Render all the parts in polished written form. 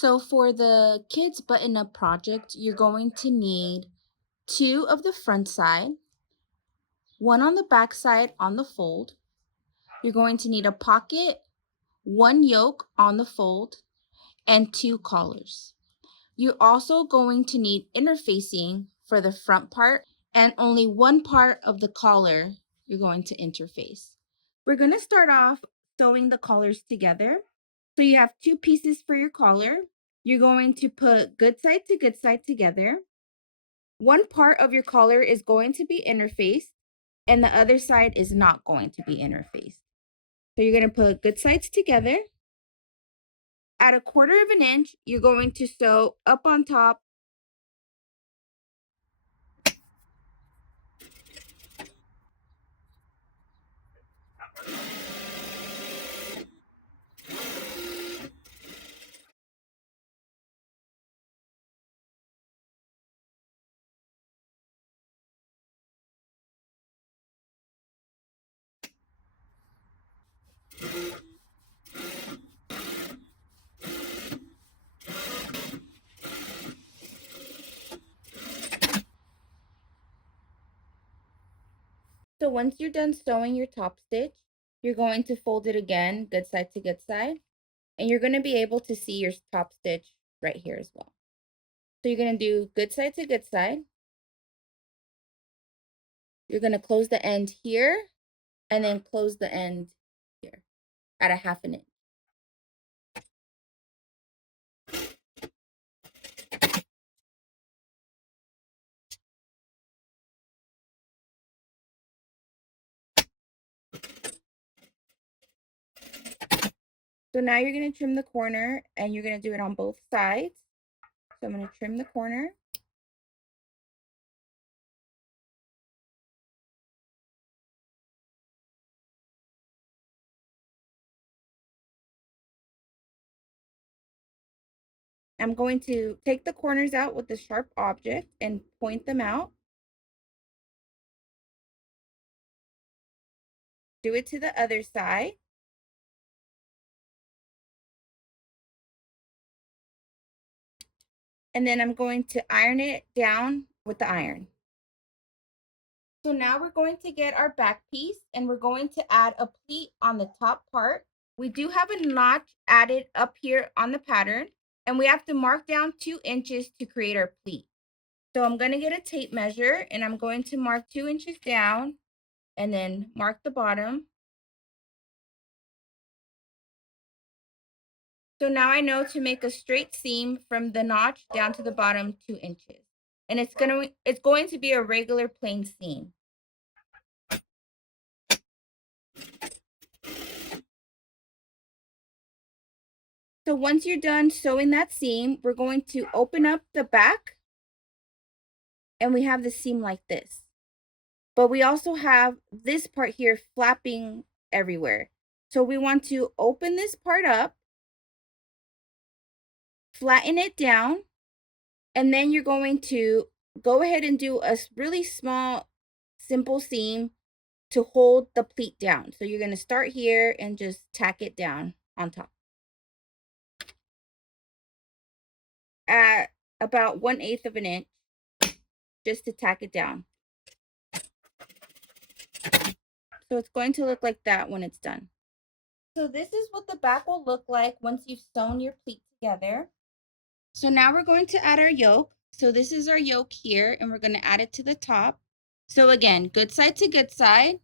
So for the kids button up project, you're going to need two of the front side, one on the back side on the fold. You're going to need a pocket, one yoke on the fold, and two collars. You're also going to need interfacing for the front part and only one part of the collar you're going to interface. We're going to start off sewing the collars together. So you have two pieces for your collar. You're going to put good side together. One part of your collar is going to be interfaced and the other side is not going to be interfaced. So you're going to put good sides together. At a 1/4 of an inch, you're going to sew up on top. So once you're done sewing your top stitch, you're going to fold it again, good side to good side, and you're going to be able to see your top stitch right here as well. So you're going to do good side to good side. You're going to close the end here and then close the end here at a 1/2 an inch. So now you're going to trim the corner and you're going to do it on both sides. So I'm going to trim the corner. I'm going to take the corners out with the sharp object and point them out. Do it to the other side. And then I'm going to iron it down with the iron. So now we're going to get our back piece and we're going to add a pleat on the top part. We do have a notch added up here on the pattern and we have to mark down 2 inches to create our pleat. So I'm going to get a tape measure and I'm going to mark 2 inches down and then mark the bottom. So now I know to make a straight seam from the notch down to the bottom 2 inches. And it's going to be a regular plain seam. So once you're done sewing that seam, we're going to open up the back and we have the seam like this. But we also have this part here flapping everywhere. So we want to open this part up, flatten it down, and then you're going to go ahead and do a really small, simple seam to hold the pleat down. So you're going to start here and just tack it down on top. At about 1/8 of an inch, just to tack it down. So it's going to look like that when it's done. So this is what the back will look like once you've sewn your pleat together. So now we're going to add our yoke. So this is our yoke here and we're going to add it to the top. So again, good side to good side.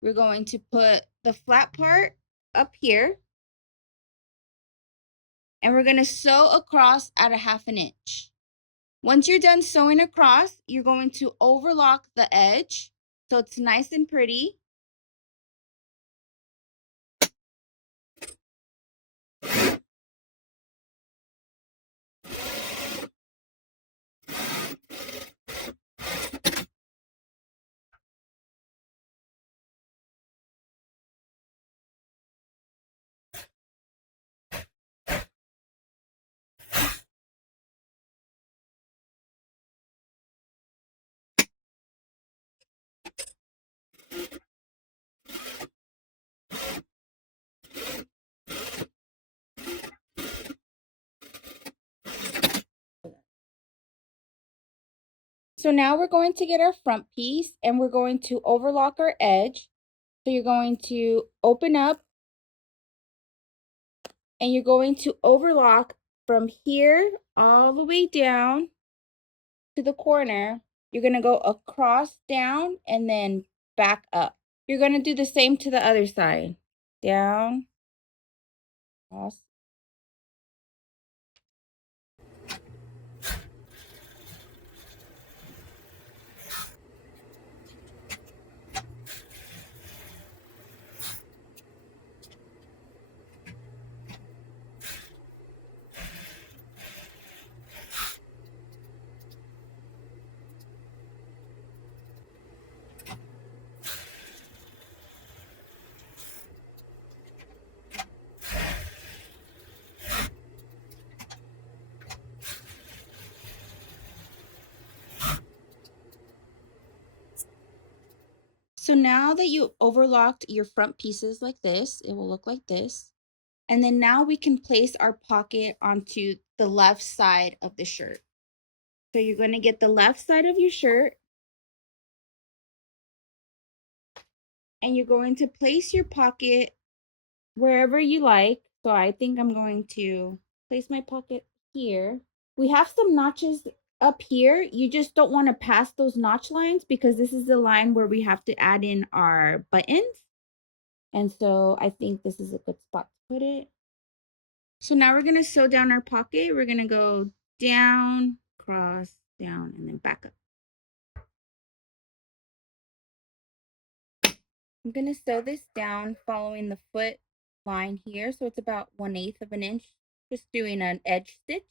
We're going to put the flat part up here. And we're going to sew across at a 1/2 an inch. Once you're done sewing across, you're going to overlock the edge so it's nice and pretty. So now we're going to get our front piece and we're going to overlock our edge. So you're going to open up and you're going to overlock from here all the way down to the corner. You're going to go across, down, and then back up. You're going to do the same to the other side. Down, across. So now that you overlocked your front pieces like this, it will look like this. And then now we can place our pocket onto the left side of the shirt. So you're going to get the left side of your shirt and you're going to place your pocket wherever you like. So I think I'm going to place my pocket here. We have some notches up here. You just don't want to pass those notch lines because this is the line where we have to add in our buttons. And so I think this is a good spot to put it. So now we're going to sew down our pocket. We're going to go down, cross, down, and then back up. I'm going to sew this down following the foot line here. So it's about 1/8 of an inch, just doing an edge stitch.